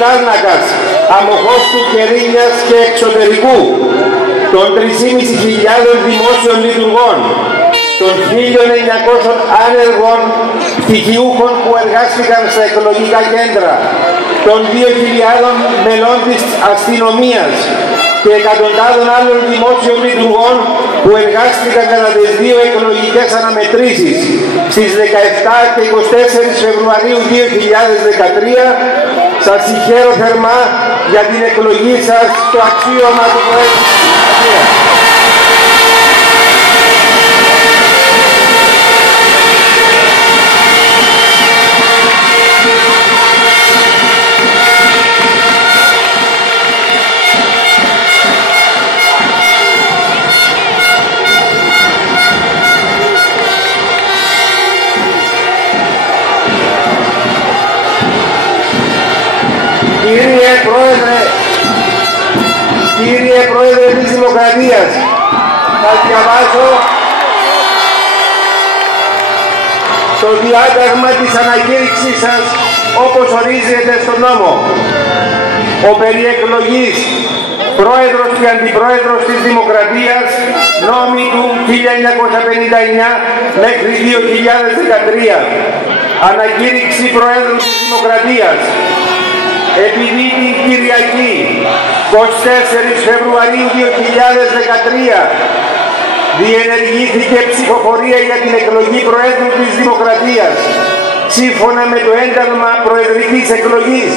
Λάρνακας, Αμοχώστου, Κερίνιας και Εξωτερικού, των 3.500 δημόσιων λειτουργών, των 1.900 άνεργων πτυχιούχων που εργάστηκαν στα εκλογικά κέντρα, των 2.000 μελών της αστυνομίας και εκατοντάδων άλλων δημόσιων λειτουργών που εργάστηκαν κατά τις δύο εκλογικές αναμετρήσεις στις 17 και 24 Φεβρουαρίου 2013, σας συγχαίρω θερμά για την εκλογή σας στο αξίωμα του Προέδρου της Δημοκρατίας. Κύριε Πρόεδρε της Δημοκρατίας, θα διαβάσω το διάταγμα της ανακήρυξης σας όπως ορίζεται στον νόμο. Ο περιεκλογής Πρόεδρος και Αντιπρόεδρος της Δημοκρατίας, νόμοι του 1959 μέχρι 2013. Ανακήρυξη Προέδρου της Δημοκρατίας. Επειδή την Κυριακή 24 Φεβρουαρίου 2013 διενεργήθηκε ψηφοφορία για την εκλογή Προέδρου της Δημοκρατίας σύμφωνα με το ένταλμα προεδρικής εκλογής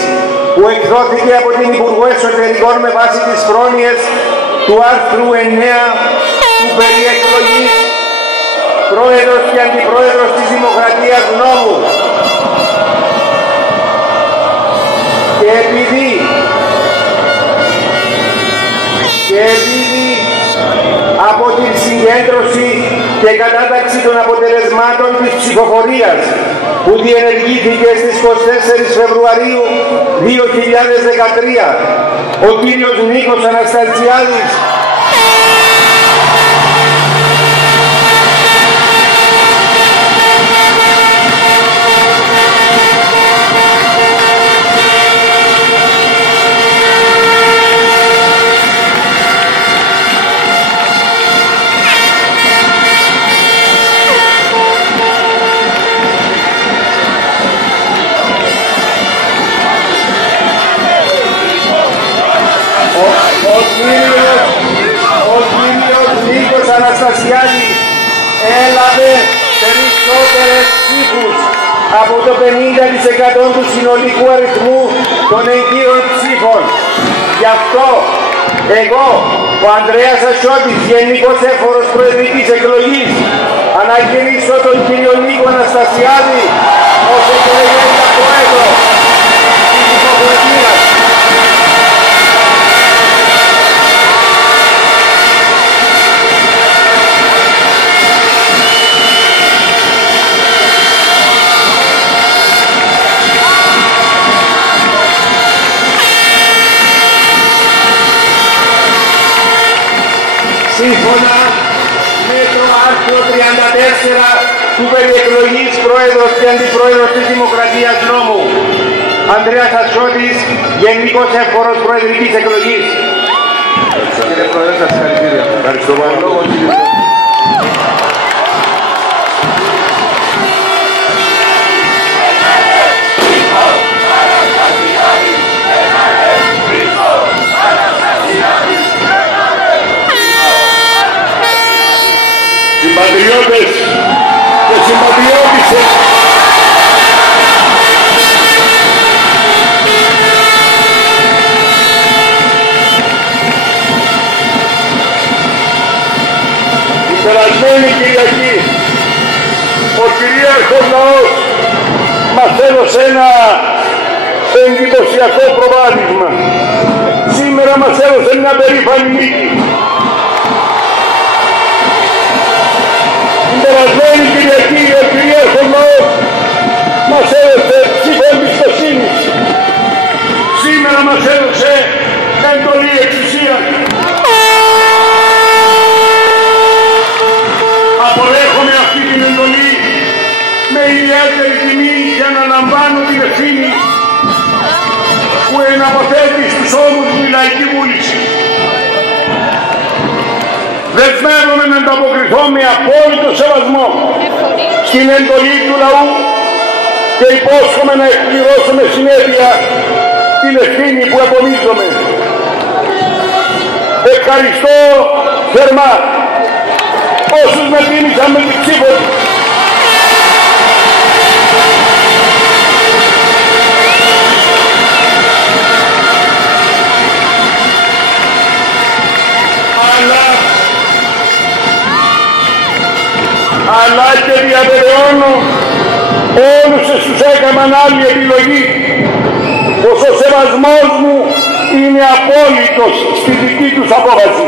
που εκδόθηκε από την Υπουργό Εσωτερικών με βάση τις πρόνοιες του άρθρου 9 του περιεκλογής Πρόεδρος και Αντιπρόεδρος της Δημοκρατίας νόμου. Και επειδή από την συγκέντρωση και κατάταξη των αποτελεσμάτων της ψηφοφορίας που διενεργήθηκε στις 24 Φεβρουαρίου 2013, ο κύριος Νίκος Αναστασιάδης Αναστασιάδης έλαβε περισσότερες ψήφους από το 50% του συνολικού αριθμού των εγκύρων ψήφων. Γι' αυτό εγώ, ο Ανδρέας Ασιώτης, Γενικός Έφορος Προεδρικής Εκλογής, ανακηρύσω τον κύριο Νίκο Αναστασιάδη ως εκλεγέντα Πρόεδρο της Δημοκρατίας. Σύμφωνα με το άρθρο 34 του περιεκλογής Πρόεδρος και Αντιπρόεδρος της Δημοκρατίας νόμου, Ανδρέας Ασιώτης, Γενικός Έφορος Προεδρικής Εκλογής. Κύριε Πρόεδρε, σας συγχαρητήρια. Ευχαριστώ πολύ. Συμπατριώτες και συμπατριώτισσες, την περασμένη Κυριακή ο κυρίαρχος λαός μας έδωσε ένα εντυπωσιακό προβάδισμα. Σήμερα μας έδωσε μια περήφανη νίκη. Την περασμένη Κυριακή ο κυρίαρχος λαός μας έδωσε ψήφο εμπιστοσύνης. Σήμερα μας έδωσε εντολή εξουσίας. Αποδέχομαι αυτή την εντολή με ιδιαίτερη τιμή και αναλαμβάνω την ευθύνη που συναποθέτει στους ώμους μου η Λαϊκή Βούληση. Δεσμεύομαι να ανταποκριθώ με απόλυτο σεβασμό στην εντολή του λαού και υπόσχομαι να εκπληρώσω με συνέπεια την ευθύνη που επομίζομαι. Ευχαριστώ θερμά όσους με τίμησαν με την ψήφο τους. Αλλά και διαβεβαιώνω όλους όσους έκαναν άλλη επιλογή πως ο σεβασμός μου είναι απόλυτος στη δική τους απόφαση.